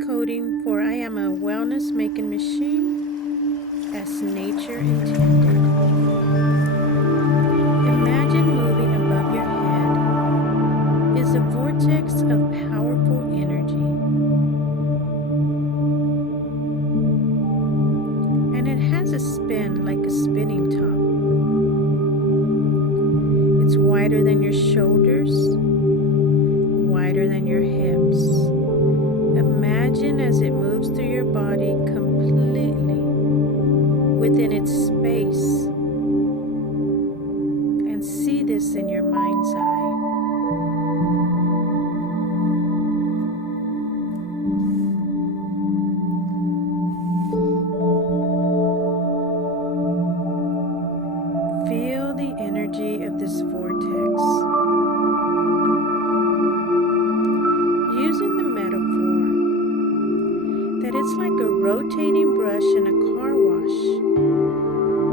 coding, for I am a wellness making machine as nature intended. Imagine moving above your head is a vortex of powerful energy, and it has a spin like a spinning top. It's wider than your shoulders, wider than your hips. Imagine as it moves through your body completely within its space, and see this in your mind's eye. Feel the energy of this vortex. Using the metaphor that it's like a rotating brush in a car wash,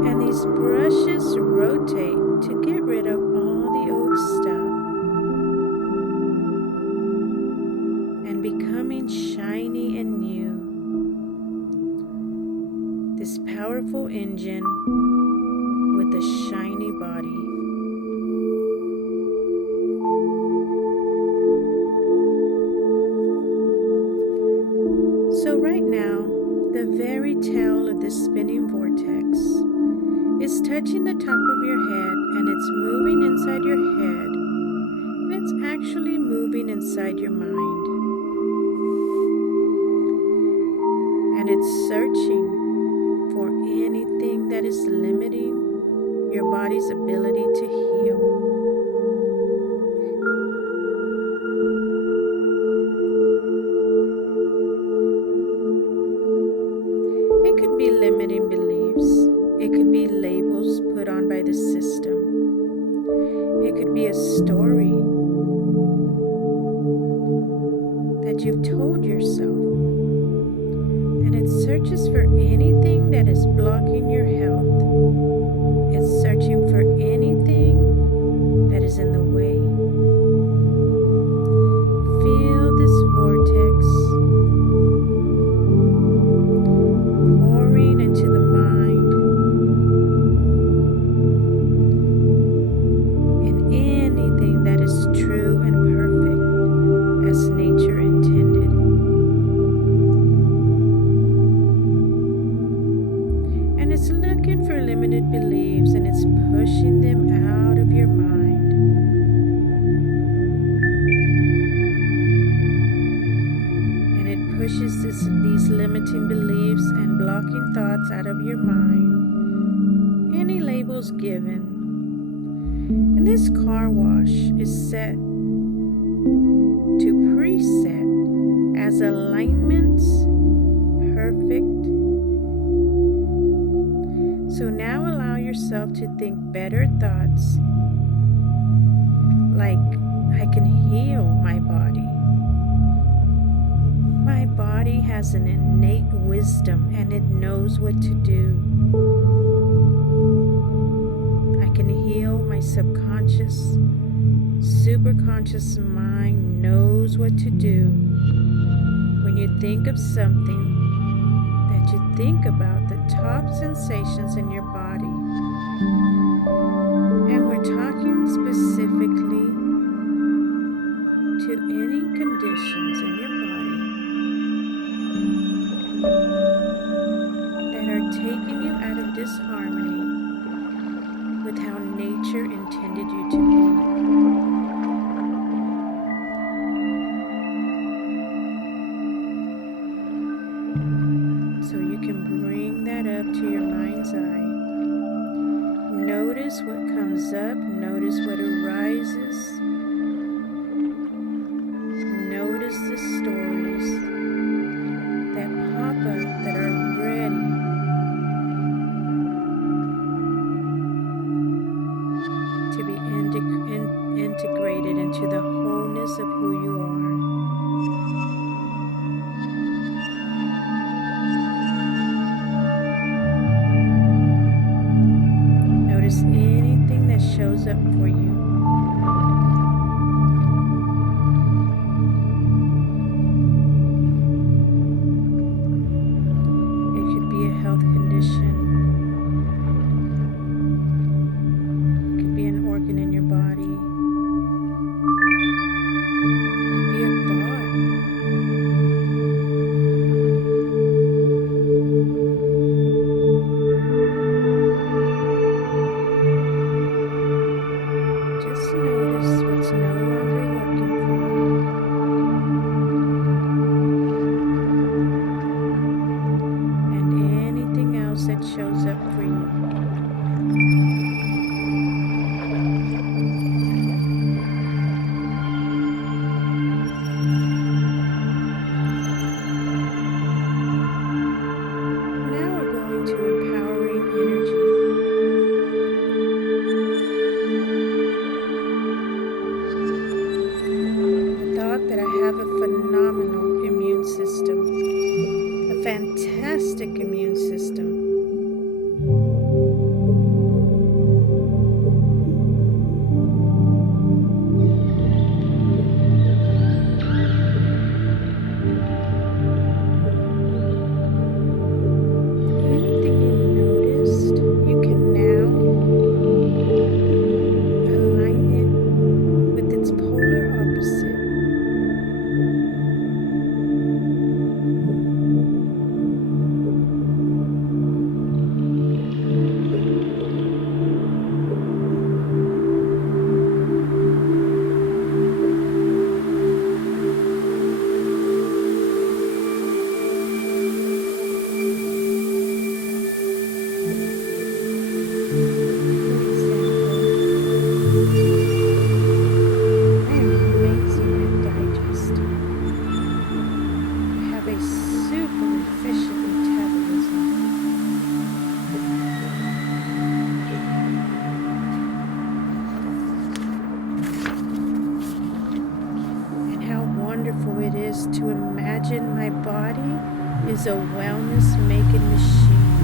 and these brushes rotate to get rid of all the old stuff and becoming shiny and new. This powerful engine with a shiny body. So right now, the very tail of this spinning vortex is touching the top of your head, and it's moving inside your head, and it's actually moving inside your mind. And it's searching for anything that is limiting your body's ability to heal. It could be limiting beliefs. It could be labels put on by the system. It could be a story that you've told yourself. And it searches for anything that is blocking your health. It's searching for anything that is in the way. Feel this vortex pouring into the mind and anything that is true and perfect as nature intended. And it's looking for limited beliefs, and it's pushing them out of your mind. And it pushes these limiting beliefs and blocking thoughts out of your mind. Any labels given. And this car wash is set to preset as alignments perfect. So now allow yourself to think better thoughts like, I can heal my body. My body has an innate wisdom, and it knows what to do. I can heal my subconscious. Superconscious mind knows what to do. When you think of something, that you think about the top sensations in your body. And we're talking specifically to any conditions in your body that are taking you out of disharmony with how nature intended you to be. So you can bring that up to your mind's eye. Notice what comes up. Notice what arises. Notice the stories that pop up that are ready to be integrated into the wholeness of who you are. Notice anything that shows up for you. is to imagine my body is a wellness-making machine.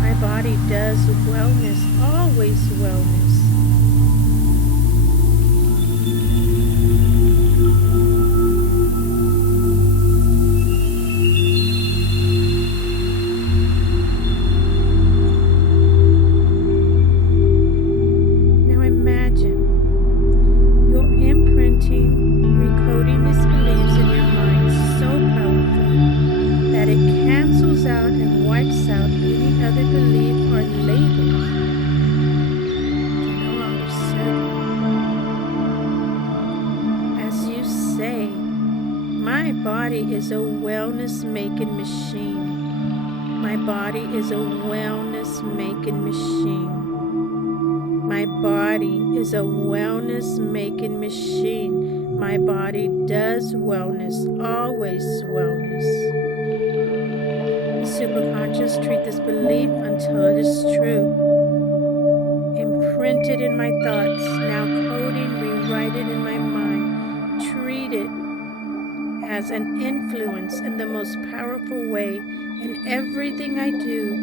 My body does wellness, always wellness. Now imagine you're imprinting, recoding these beliefs in your mind so powerful that it cancels out and wipes out any other belief or labels that no longer serve you. As you say, my body is a wellness-making machine. My body is a wellness-making machine. My body is a wellness-making machine. My body does wellness, always wellness. The superconscious treat this belief until it is true. Imprint it in my thoughts, now coding, rewrite it in my mind. Treat it as an influence in the most powerful way in everything I do.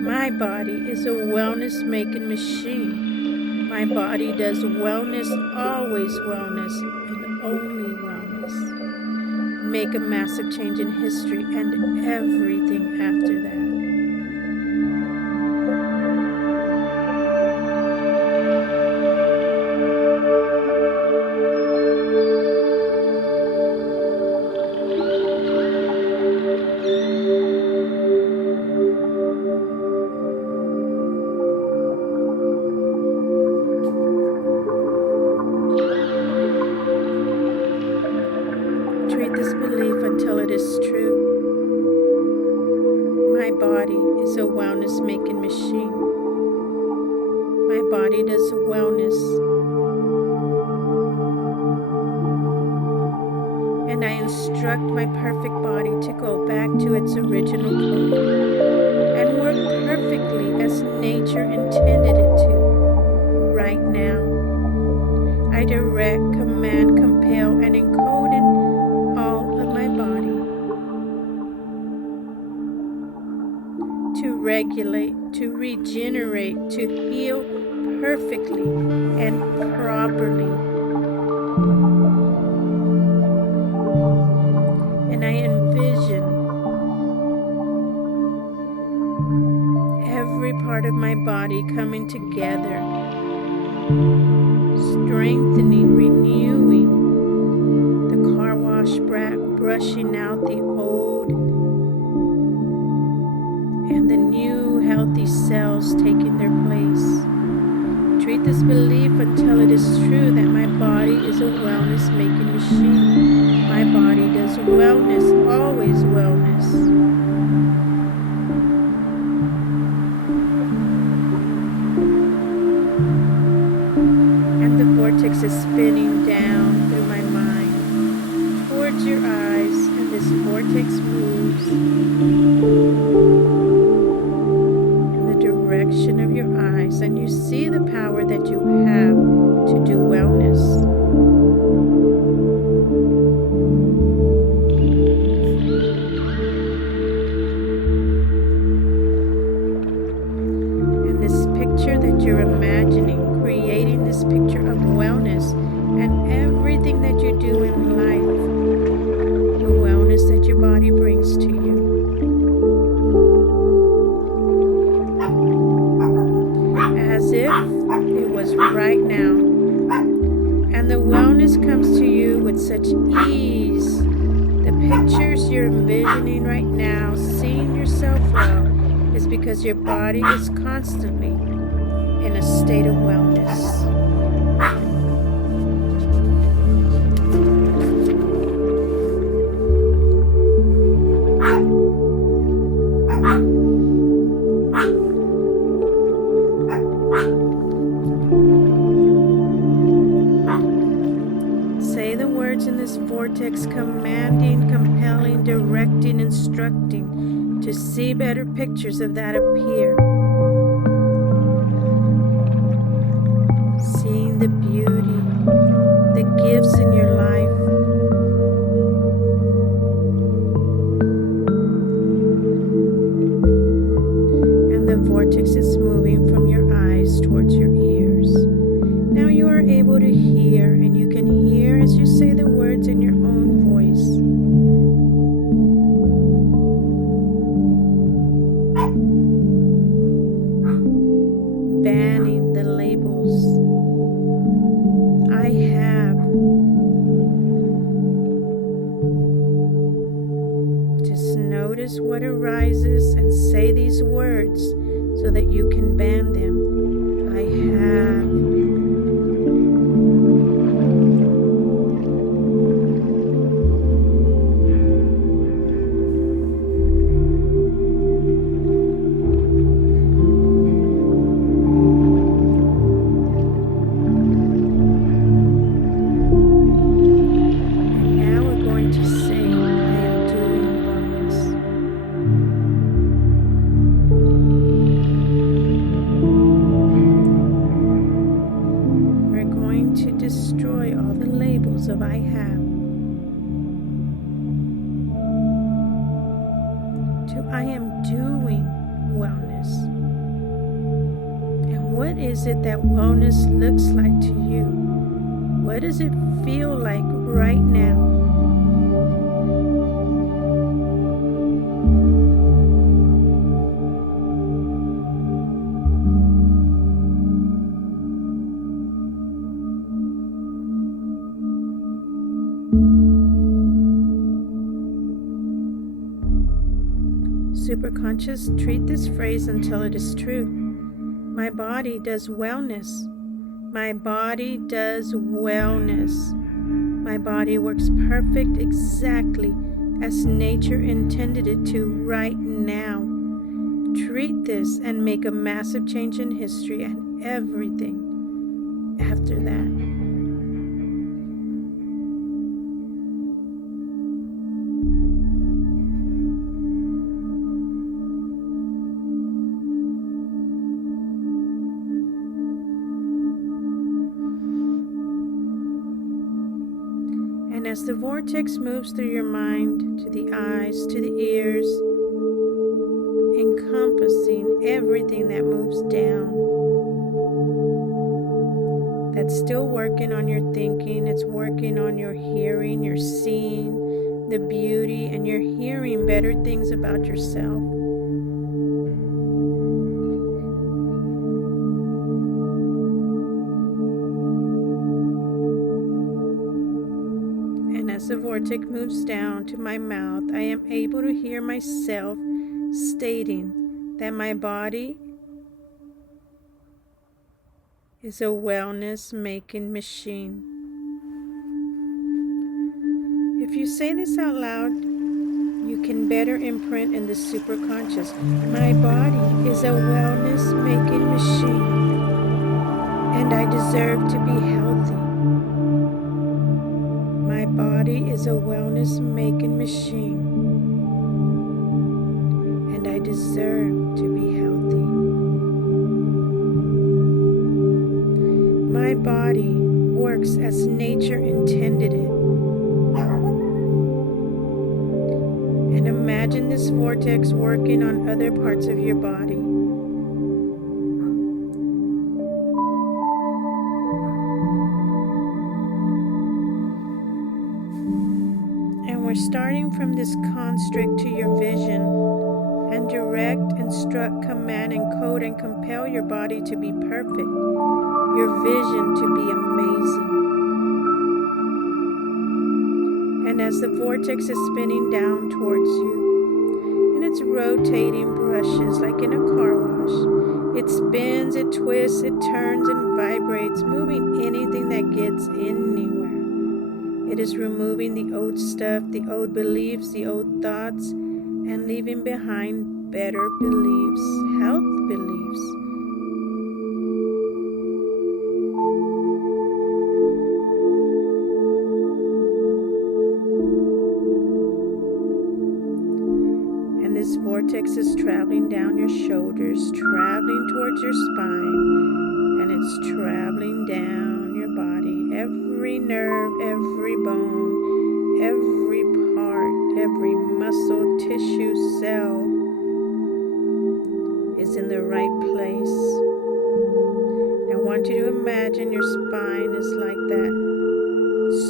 My body is a wellness-making machine. My body does wellness, always wellness, and only wellness. Make a massive change in history and everything after that. Treat this belief until it is true. My body is a wellness-making machine. My body does wellness. And I instruct my perfect body to go back to its original code and work perfectly as nature intended it to right now. I direct, command, compel, and encode in all of my body to regulate, to regenerate, to heal perfectly and properly. And I envision every part of my body coming together, strengthening, renewing, the car wash brushing out the old and the new healthy cells taking their place. Treat this belief until it is true that my body is a wellness-making machine. My body does wellness, always wellness. And the vortex is spinning down through my mind towards your eyes, and this vortex moves in the direction of your eyes, and you see the power that you have to do wellness. And this picture that you're imagining, creating this picture of wellness and everything that you do in life, the wellness that your body brings to you. As if it was right now. And the wellness comes to you with such ease. The pictures you're envisioning right now, seeing yourself well, is because your body is constantly in a state of wellness. Say the words in this vortex, commanding, compelling, directing, instructing, to see better pictures of that appear. Seeing the beauty, the gifts in your life, notice what arises and say these words so that you can ban them. I have. Destroy all the labels of I have to I am doing wellness. And what is it that wellness looks like to you? What does it feel like right now? Superconscious, treat this phrase until it is true. My body does wellness. My body does wellness. My body works perfect exactly as nature intended it to right now. Treat this and make a massive change in history and everything after that. And as the vortex moves through your mind, to the eyes, to the ears, encompassing everything that moves down, that's still working on your thinking, it's working on your hearing, you're seeing the beauty, and you're hearing better things about yourself. As the vortex moves down to my mouth, I am able to hear myself stating that my body is a wellness-making machine. If you say this out loud, you can better imprint in the superconscious. My body is a wellness-making machine, and I deserve to be healthy. My body is a wellness-making machine, and I deserve to be healthy. My body works as nature intended it. And imagine this vortex working on other parts of your body. We're starting from this construct to your vision, and direct, instruct, command, encode, and compel your body to be perfect, your vision to be amazing. And as the vortex is spinning down towards you, and it's rotating brushes like in a car wash, it spins, it twists, it turns, and vibrates, moving anything that gets anywhere. It is removing the old stuff, the old beliefs, the old thoughts, and leaving behind better beliefs, health beliefs. And this vortex is traveling down your shoulders, traveling towards your spine, and it's traveling down your body, every nerve, every bone, every part, every muscle, tissue, cell is in the right place. I want you to imagine your spine is like that,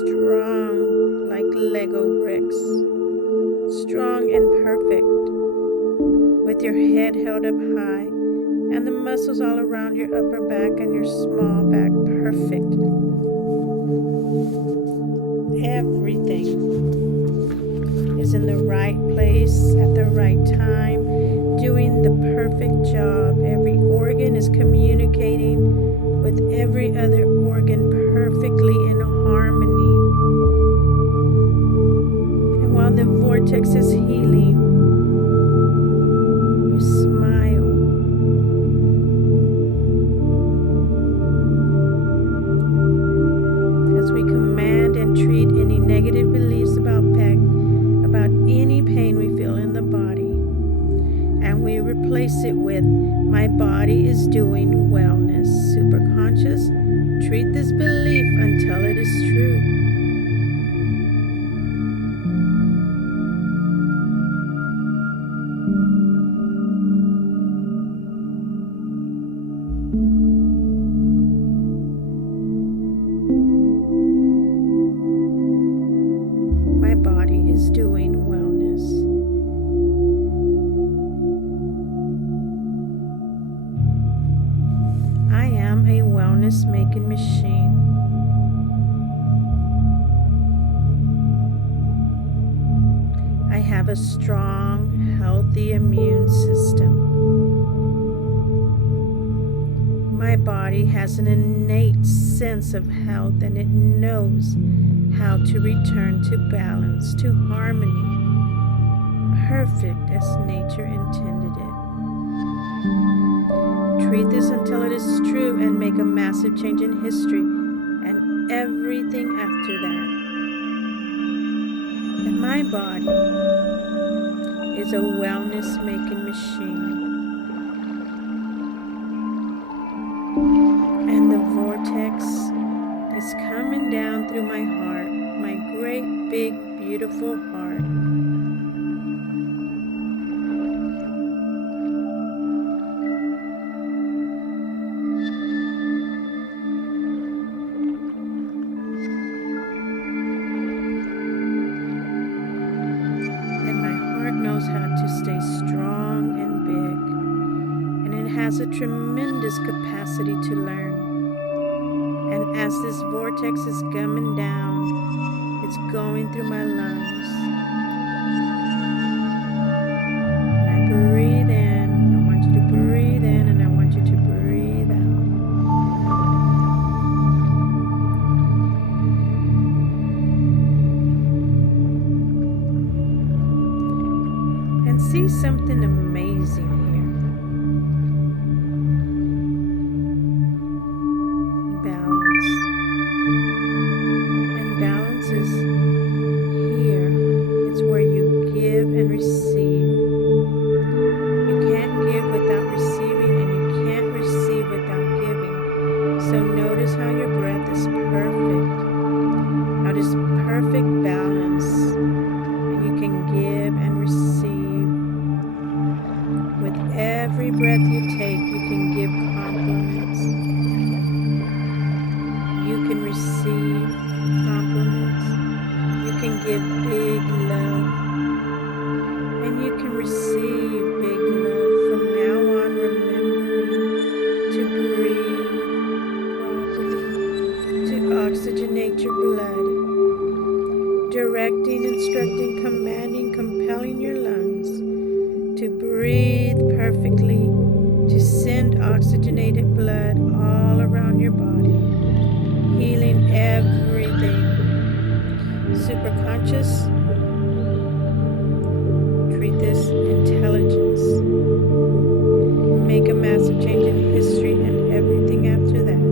strong like Lego bricks, strong and perfect, with your head held up high and the muscles all around your upper back and your small back perfect. Everything is is in the right place at the right time, doing the perfect job. Every organ is communicating with every other organ perfectly in harmony. And while the vortex is healing, you smile. As we command and treat any negative beliefs about any pain we feel in the body, and we replace it with, my body is doing wellness. Superconscious, treat this belief until it is true. My body is doing wellness. I am a wellness making machine. I have a strong, healthy immune system. My body has an innate sense of health, and it knows how to return to balance, to harmony, perfect as nature intended it. Treat this until it is true and make a massive change in history and everything after that. And my body is a wellness making machine. And the vortex is coming down through my heart, my great, big, beautiful heart. And my heart knows how to stay strong and big. And it has a tremendous capacity to learn. And as this vortex is coming down, it's going through my lungs. And I breathe in. I want you to breathe in, and I want you to breathe out. And see something amazing here. Is here. It's where you give and receive. You can't give without receiving, and you can't receive without giving. So notice how your breath is perfect. How this perfect balance, and you can give and receive. With every breath you take, you can give compliments. You can receive compliments. You can give big love, and you can receive big love. From now on, remembering to breathe properly, to oxygenate your blood, directing, instructing, commanding, compelling your lungs to breathe perfectly, to send oxygenated blood all around your body, healing everything. Superconscious, treat this intelligence. Make a massive change in history and everything after that.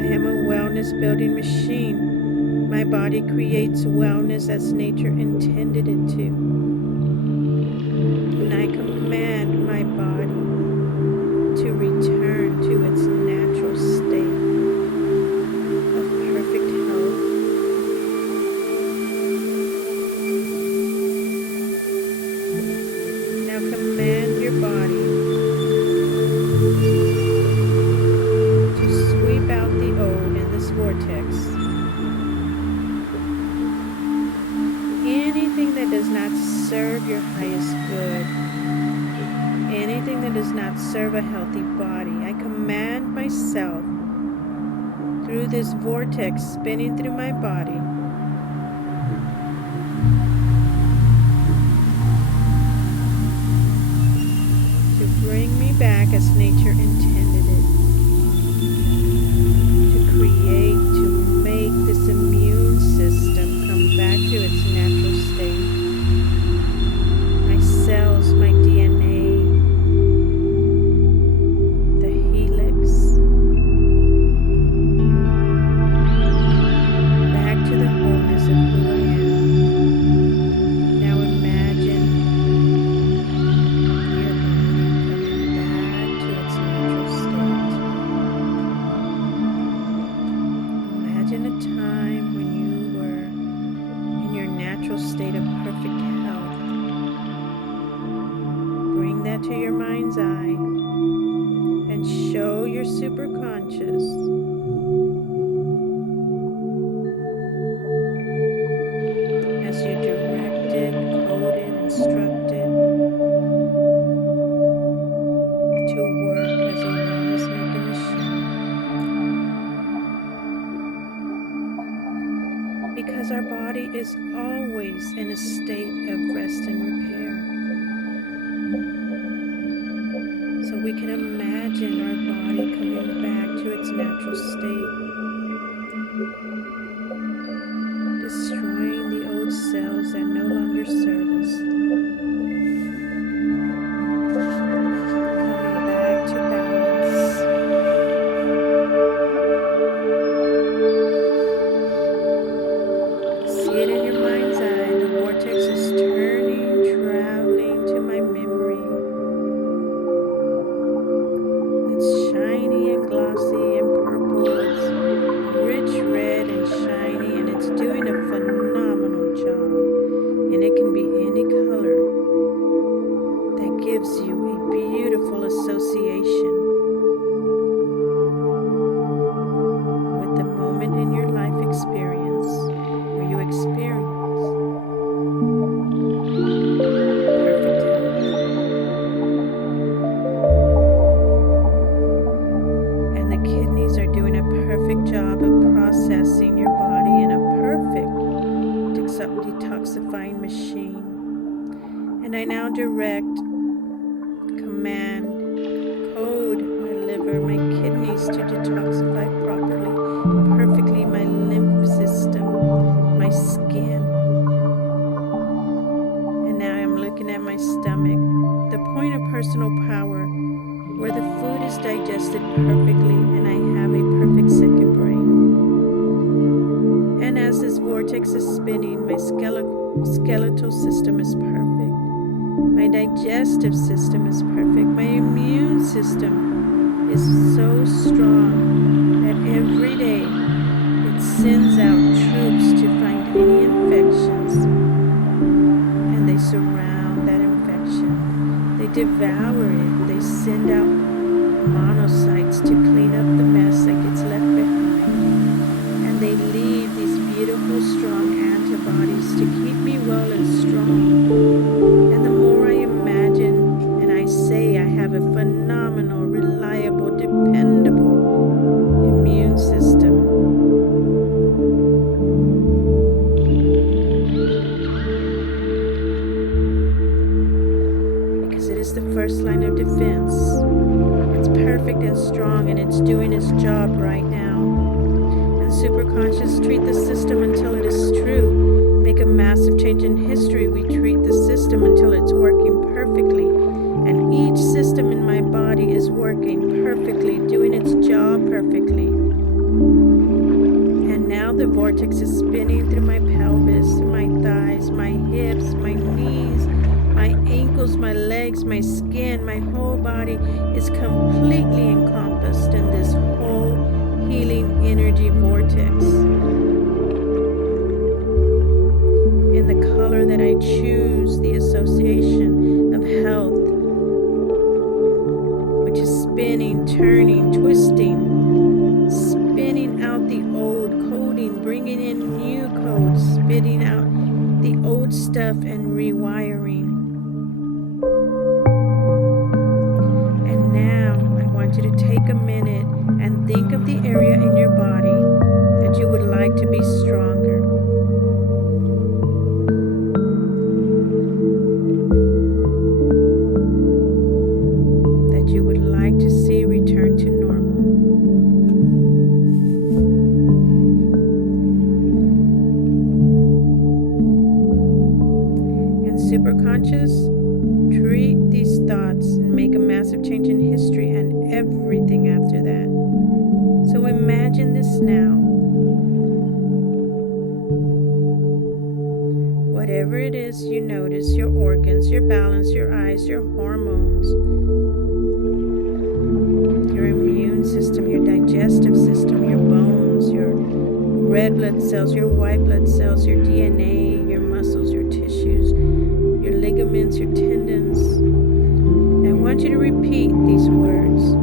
I am a wellness building machine. My body creates wellness as nature intended it to. And I command my body to return to its natural state of perfect health. Now command your body to sweep out the old in this vortex. Anything that does not serve your highest good, anything that does not serve a healthy body, I command myself through this vortex spinning through my body everything back as nature intended it. To create, to make this immune system come back to its natural state. My cells, my DNA, the helix, back to the wholeness of who I am. Now imagine your body coming back to its natural state. Imagine a time when you were in your natural state of perfect health. Bring that to your mind's eye and show your superconscious as you directed, coded, instructed to work as a wellness making machine. Because our body is always in a state of rest and repair. So we can imagine our body coming back to its natural state, destroying the old cells that no longer serve us, coming back to balance. See it in your mind's eye. The vortex is turning, traveling to my memory. It's shiny and glossy and purple. It's rich red and shiny, and it's doing a phenomenal job. And it can be any color that gives you a beautiful association with the moment in your life experience where you experience perfect health. And the kidneys are doing a perfect job of processing your body in a perfect detoxifying machine. And I now direct, command, code my liver, my kidneys to detoxify properly, perfectly, my lymph system, my skin. And now I'm looking at my stomach, the point of personal power, where the food is digested perfectly and I have a perfect second brain. And as this vortex is spinning, my skeletal system is perfect. My digestive system is perfect. My immune system is so strong that every day it sends out troops to find any infections, and they surround that infection. They devour it. They send out monocytes to clean up the mess that gets left behind. And they leave these beautiful, strong antibodies to keep me well and strong. And the more I imagine and I say I have a phenomenal, reliable, dependable immune system, because it is the first line of defense. It's perfect and strong, and it's doing its job right now. And superconscious treat the system until it is true. Make a massive change in history. We treat the system until it's working perfectly. And each system in my body is working perfectly, doing its job perfectly. And now the vortex is spinning through my pelvis, my thighs, my hips, my knees, my ankles, my legs, my skin, my whole body is completely encompassed in this whole healing energy vortex. In the color that I choose, the association of health, which is spinning, turning, twisting, spinning out the old, coding, bringing in new codes, spitting out the old stuff and rewiring. And now I want you to take a minute and think of the area in your body that you would like to be stronger. That you would superconscious, treat these thoughts and make a massive change in history and everything after that. So imagine this now. Whatever it is you notice, your organs, your balance, your eyes, your hormones, your immune system, your digestive system, your bones, your red blood cells, your white blood cells, your DNA, your muscles, your tissues, your ligaments, your tendons. I want you to repeat these words.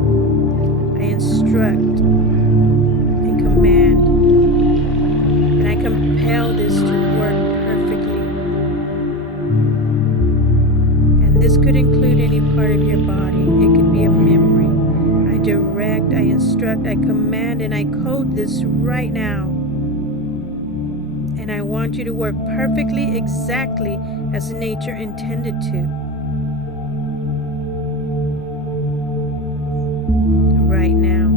I instruct and command, and I compel this to work perfectly. And this could include any part of your body. It could be a memory. I direct, I instruct, I command, and I code this right now. And I want you to work perfectly, exactly as nature intended to. Right now.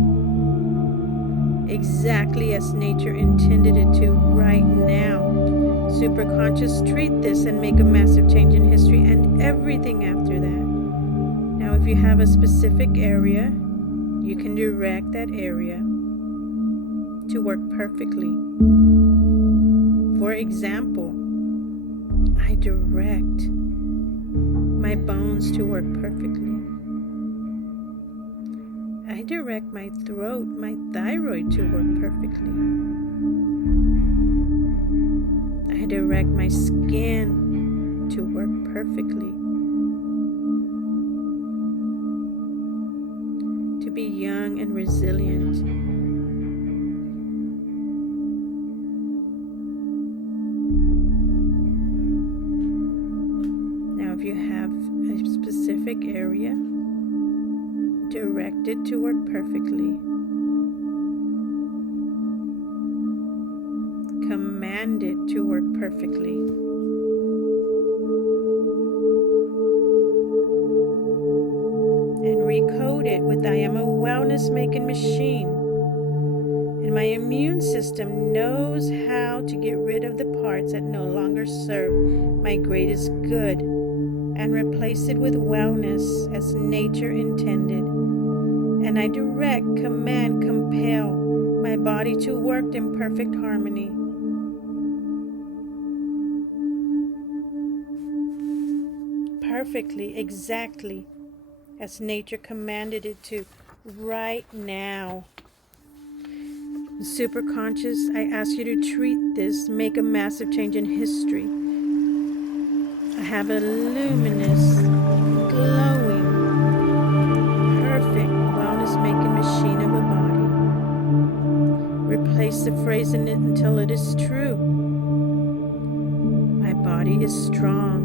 Exactly as nature intended it to right now. Superconscious, treat this and make a massive change in history and everything after that. Now, if you have a specific area, you can direct that area to work perfectly. For example, I direct my bones to work perfectly. I direct my throat, my thyroid to work perfectly. I direct my skin to work perfectly. To be young and resilient. Now, if you have a specific area, direct it to work perfectly. Command it to work perfectly. And recode it with I am a wellness making machine. And my immune system knows how to get rid of the parts that no longer serve my greatest good and replace it with wellness as nature intended. And I direct, command, compel my body to work in perfect harmony. Perfectly, exactly as nature commanded it to right now. Superconscious, I ask you to treat this, make a massive change in history. I have a luminous, glowing, perfect wellness-making machine of a body. Replace the phrase in it until it is true. My body is strong.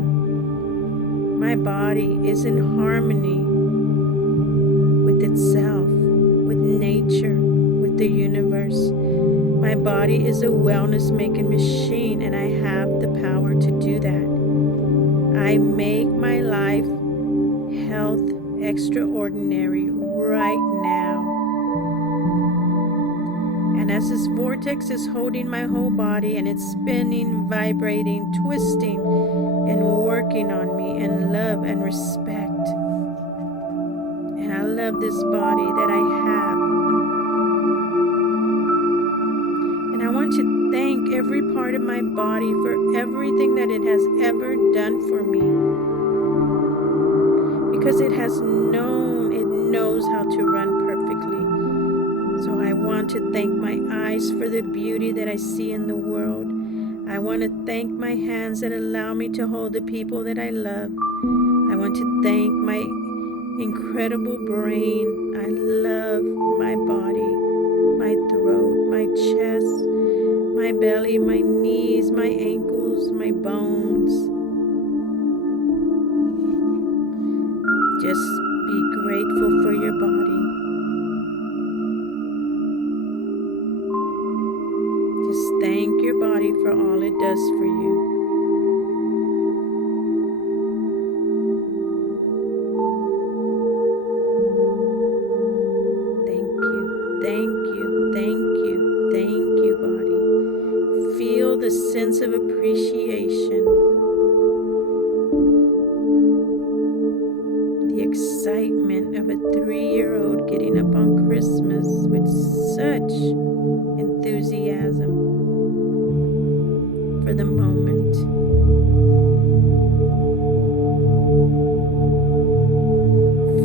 My body is in harmony with itself, with nature, with the universe. My body is a wellness-making machine, and I have the power to do that. I make my life health extraordinary right now. And as this vortex is holding my whole body and it's spinning, vibrating, twisting, and working on me in love and respect. And I love this body that I have. And I want to thank every part of my body for everything that it has ever done for me. Because it knows how to run perfectly. So I want to thank my eyes for the beauty that I see in the world. I want to thank my hands that allow me to hold the people that I love. I want to thank my incredible brain. I love my body, my throat, my chest, my belly, my knees, my ankles, my bones. Just be grateful for your body. Just thank your body for all it does for you. Thank you, thank you, thank you, thank you, body. Feel the sense of appreciation. with such enthusiasm for the moment.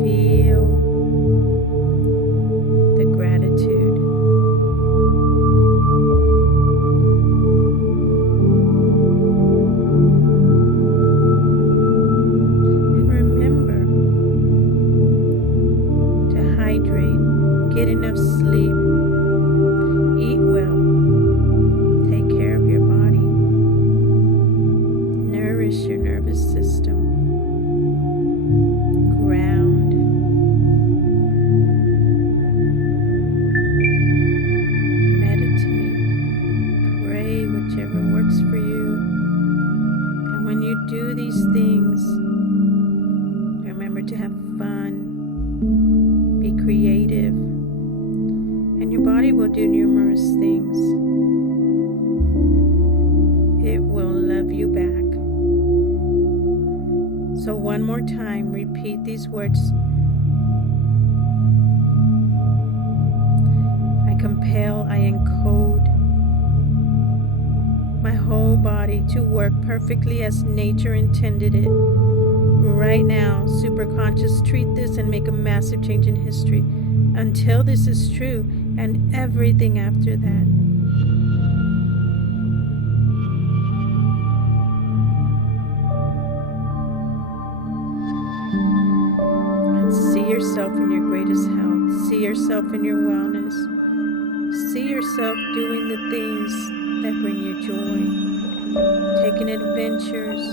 Feel the gratitude. And remember to hydrate, get enough sleep, eat well, take care of your body, nourish your nervous system, ground, meditate, pray, whichever works for you. And when you do these things, remember to have fun, be creative, and your body will do numerous things. It will love you back. So one more time, repeat these words. I compel, I encode my whole body to work perfectly as nature intended it. Right now, superconscious, treat this and make a massive change in history until this is true and everything after that. And see yourself in your greatest health. See yourself in your wellness. See yourself doing the things that bring you joy. Taking adventures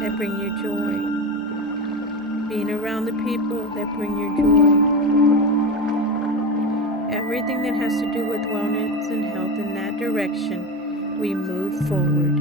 that bring you joy. Being around the people that bring you joy. Everything that has to do with wellness and health in that direction, we move forward.